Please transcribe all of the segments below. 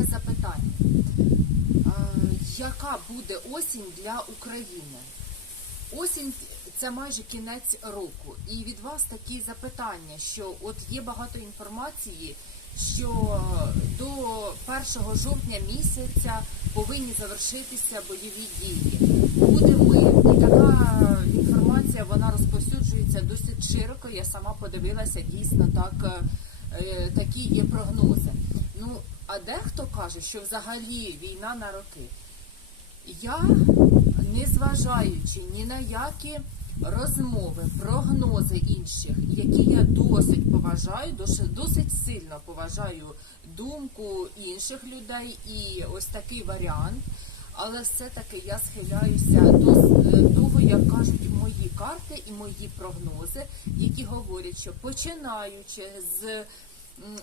таке запитання. Е, Яка буде осінь для України? Осінь це майже кінець року. І від вас такі запитання, що от є багато інформації, що до 1 жовтня місяця повинні завершитися бойові дії. Буде мир. І така інформація вона розповсюджується досить широко. Я сама подивилася, дійсно так, е, такі є прогнози. Ну, а дехто каже, що взагалі війна на роки. Я, незважаючи ні на які розмови, прогнози інших, які я досить поважаю, досить, сильно поважаю думку інших людей і ось такий варіант. Але все-таки я схиляюся до того, як кажуть мої карти і мої прогнози, які говорять, що починаючи з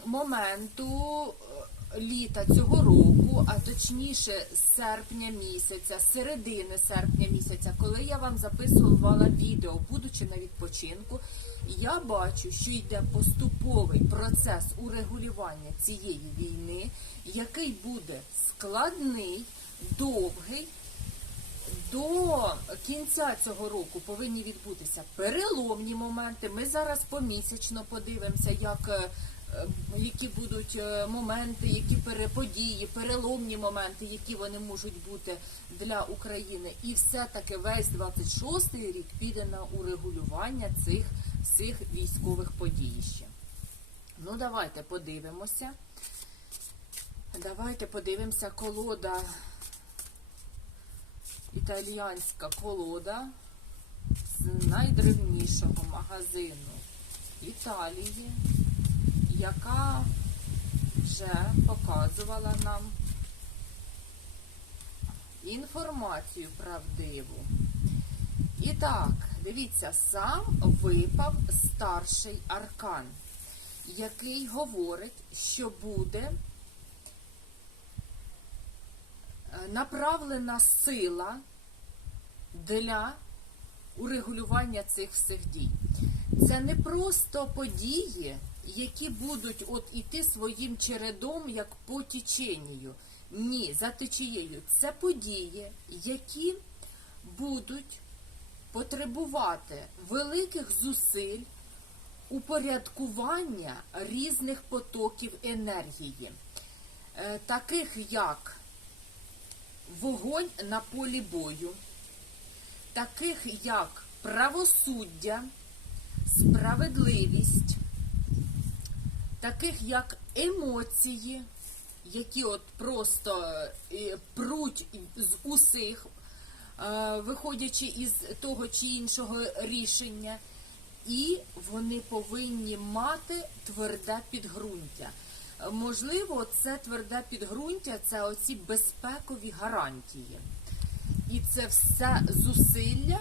моменту е, літа цього року, а точніше серпня місяця, середини серпня місяця, коли я вам записувала відео, будучи на відпочинку, я бачу, що йде поступовий процес урегулювання цієї війни, який буде складний, довгий. До кінця цього року повинні відбутися переломні моменти. Ми зараз помісячно подивимося, як, е, які будуть е, моменти, які переподії, переломні моменти, які вони можуть бути для України. І все-таки весь 26-й рік піде на урегулювання цих всіх військових подій ще. Ну, давайте подивимося. Давайте подивимося колода італіянська колода з найдревнішого магазину Італії, яка вже показувала нам інформацію правдиву. І так, дивіться, сам випав старший аркан, який говорить, що буде е, направлена сила для урегулювання цих всіх дій. Це не просто події, які будуть от іти своїм чередом, як по теченню. Ні, за течією. Це події, які будуть потребувати великих зусиль упорядкування різних потоків енергії, е, таких як вогонь на полі бою, таких як правосуддя, справедливість, таких як емоції, які от просто е, пруть з усіх, е, виходячи із того чи іншого рішення, і вони повинні мати тверде підґрунтя. Можливо, це тверде підґрунтя це оці безпекові гарантії. І це все зусилля,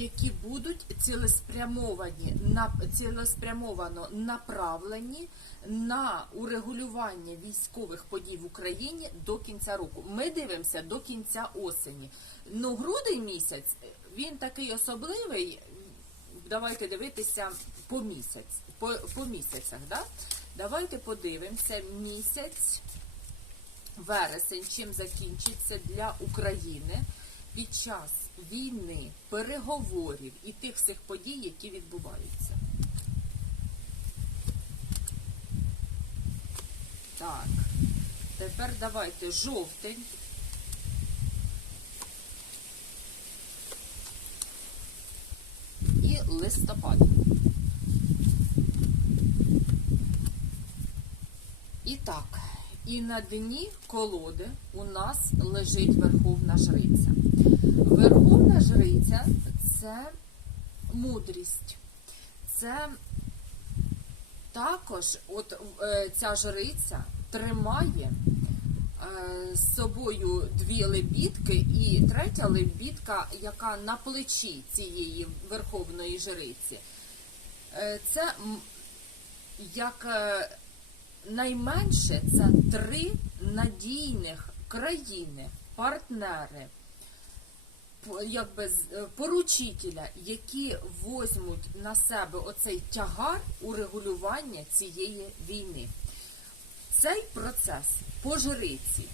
які будуть цілеспрямовані на цілеспрямовано направлені на урегулювання військових подій в Україні до кінця року. Ми дивимося до кінця осені. Ну, грудень місяць він такий особливий. Давайте дивитися по місяць, по, по місяцях. Да? Давайте подивимося місяць вересень, чим закінчиться для України під час війни, переговорів і тих всіх подій, які відбуваються. Так, тепер давайте жовтень. І листопад. І так, і на дні колоди у нас лежить Верховна Жриця. Верховна Жриця це мудрість. Це також от е, ця жриця тримає е, з собою дві лебідки і третя лебідка, яка на плечі цієї верховної жриці. Е, це як найменше це три надійних країни, партнери, якби е, поручителя, які возьмуть на себе оцей тягар урегулювання цієї війни. Цей процес по жриці,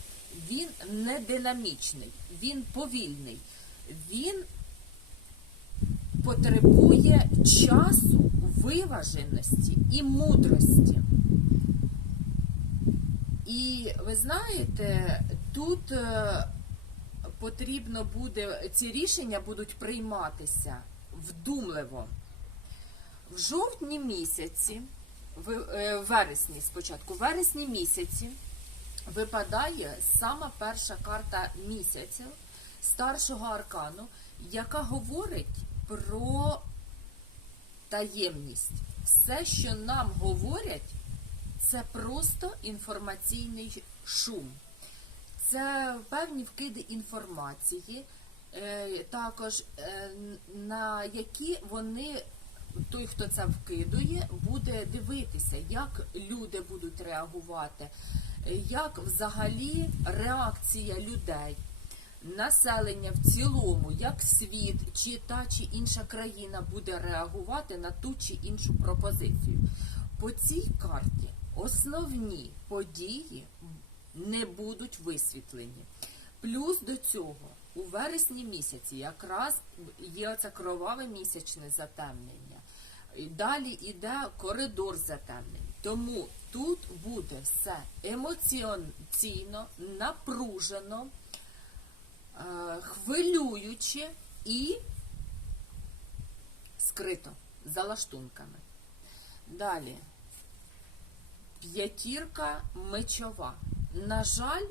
він не динамічний, він повільний, він потребує часу, виваженості і мудрості. І ви знаєте, тут е, потрібно буде, ці рішення будуть прийматися вдумливо. В жовтні місяці, в е, вересні спочатку, в вересні місяці випадає сама перша карта місяця старшого аркану, яка говорить про таємність. Все, що нам говорять, це просто інформаційний шум. Це певні вкиди інформації, е, також е, на які вони, той, хто це вкидує, буде дивитися, як люди будуть реагувати, як взагалі реакція людей, населення в цілому, як світ, чи та чи інша країна буде реагувати на ту чи іншу пропозицію. По цій карті основні події не будуть висвітлені. Плюс до цього у вересні місяці якраз є оце кроваве місячне затемнення. Далі йде коридор затемнень. Тому тут буде все емоційно, напружено, е, хвилююче і скрито за лаштунками. Далі. П'ятірка мечова. На жаль,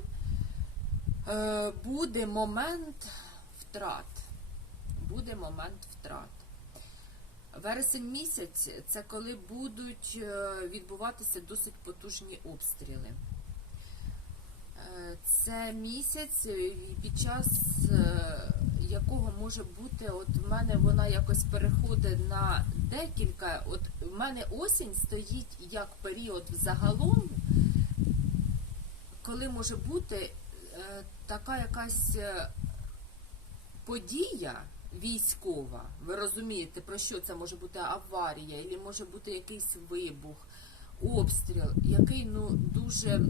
е, буде момент втрат. Буде момент втрат. Вересень місяць це коли будуть е, відбуватися досить потужні обстріли. Е, Це місяць, під час якого може бути, от в мене вона якось переходить на декілька. От в мене осінь стоїть як період взагалом, коли може бути е, така якась е, подія військова. Ви розумієте, про що це може бути аварія, або може бути якийсь вибух, обстріл, який ну дуже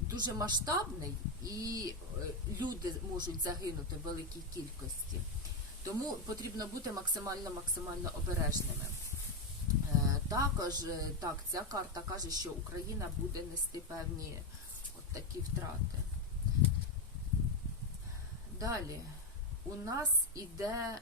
дуже масштабний, і е, люди можуть загинути в великій кількості. Тому потрібно бути максимально максимально обережними. Е, Також е, так, ця карта каже, що Україна буде нести певні такі втрати. Далі у нас іде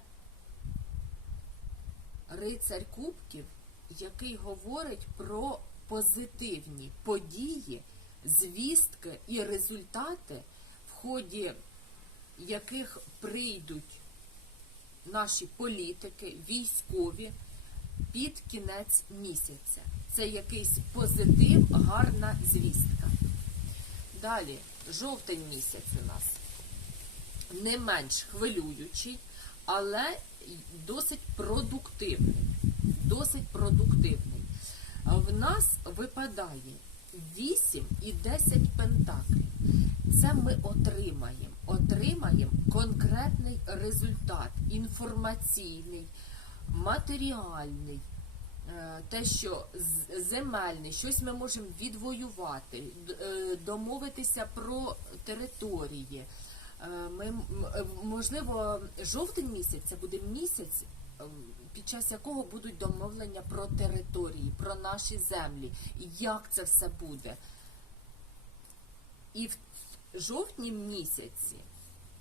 рицарь Кубків, який говорить про позитивні події, звістки і результати, в ході яких прийдуть наші політики, військові під кінець місяця. Це якийсь позитив, гарна звістка. Далі, жовтень місяць у нас не менш хвилюючий, але досить продуктивний. Досить продуктивний. В нас випадає 8 і 10 пентаклів. Це ми отримаємо. Отримаємо конкретний результат, інформаційний, матеріальний, е, те, що земельний, щось ми можемо відвоювати, е, домовитися про території. Е, Ми, можливо, жовтень місяць це буде місяць, е, під час якого будуть домовлення про території, про наші землі, і як це все буде. І в жовтні місяці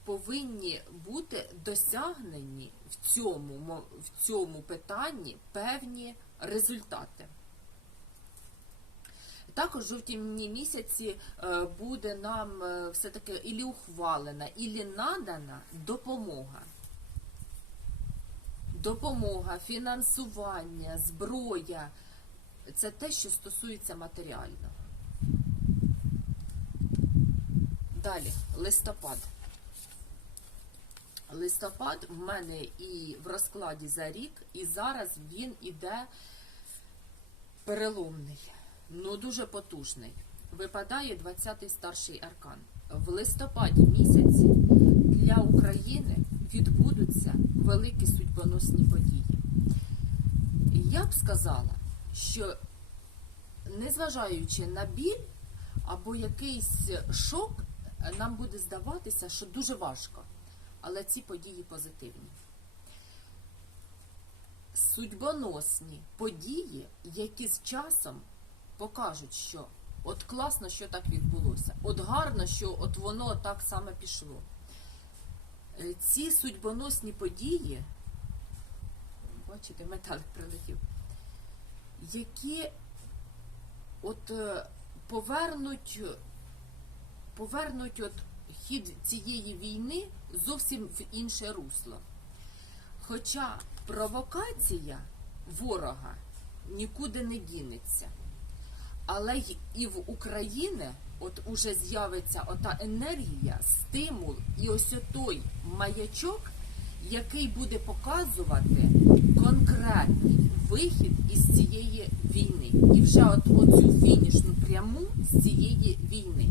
повинні бути досягнені в цьому, в цьому питанні певні результати. Також в жовтні місяці е, буде нам е, все-таки ілі ухвалена, ілі надана допомога. Допомога, фінансування, зброя це те, що стосується матеріального. Далі, листопад. Листопад в мене і в розкладі за рік, і зараз він іде переломний, ну дуже потужний. Випадає 20-й старший аркан. В листопаді місяці для України відбудуться великі судьбоносні події. Я б сказала, що незважаючи на біль або якийсь шок, нам буде здаватися, що дуже важко. Але ці події позитивні. Судьбоносні події, які з часом покажуть, що от класно, що так відбулося, от гарно, що от воно так саме пішло. Е, Ці судьбоносні події, бачите, металик прилетів, які от е, повернуть, повернуть от хід цієї війни зовсім в інше русло. Хоча провокація ворога нікуди не дінеться. Але і в Україні от уже з'явиться ота енергія, стимул і ось той маячок, який буде показувати конкретний вихід із цієї війни. І вже от оцю фінішну пряму з цієї війни,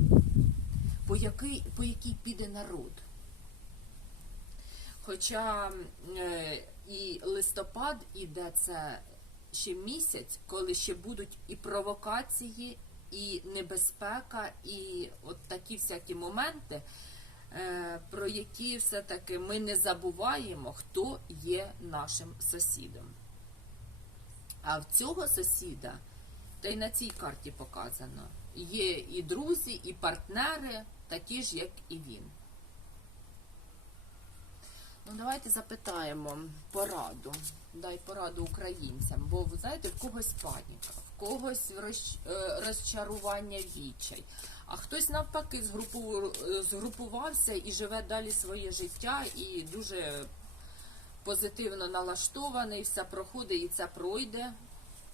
по якій, по якій піде народ. Хоча е, і листопад іде це ще місяць, коли ще будуть і провокації, і небезпека, і от такі всякі моменти, е, про які все-таки ми не забуваємо, хто є нашим сусідом. А в цього сусіда, та й на цій карті показано, є і друзі, і партнери, такі ж, як і він. Ну, давайте запитаємо пораду. Дай пораду українцям, бо ви знаєте, в когось паніка, в когось е, розчарування відчай, а хтось навпаки е, згрупувався і живе далі своє життя і дуже позитивно налаштований, все проходить і це пройде.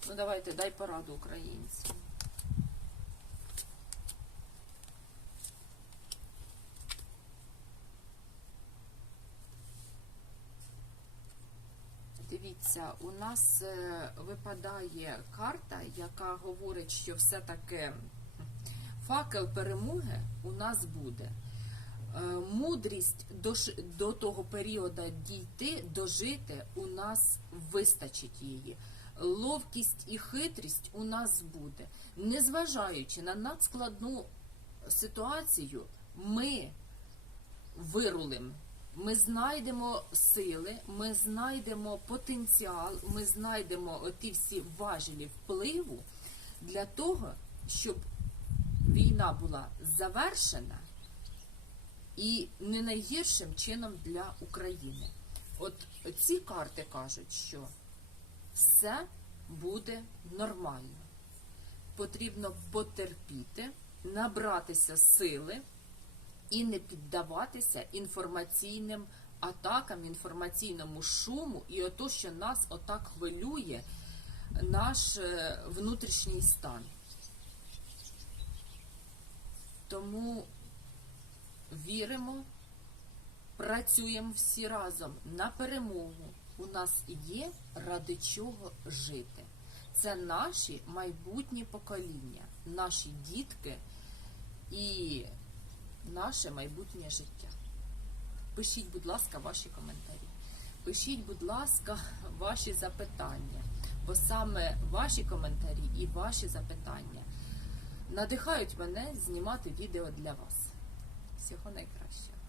Ну давайте дай пораду українцям. Дивіться, у нас е, випадає карта, яка говорить, що все-таки факел перемоги у нас буде. Е, Мудрість до, того періоду дійти, дожити, у нас вистачить її. Ловкість і хитрість у нас буде. Незважаючи на надскладну ситуацію, ми вирулим. Ми знайдемо сили, ми знайдемо потенціал, ми знайдемо оті всі важелі впливу для того, щоб війна була завершена і не найгіршим чином для України. От ці карти кажуть, що все буде нормально. Потрібно потерпіти, набратися сили і не піддаватися інформаційним атакам, інформаційному шуму, і ото, що нас отак хвилює, наш е, внутрішній стан. Тому віримо, працюємо всі разом на перемогу. У нас є ради чого жити. Це наші майбутні покоління, наші дітки і наше майбутнє життя. Пишіть, будь ласка, ваші коментарі. Пишіть, будь ласка, ваші запитання, бо саме ваші коментарі і ваші запитання надихають мене знімати відео для вас. Всього найкращого.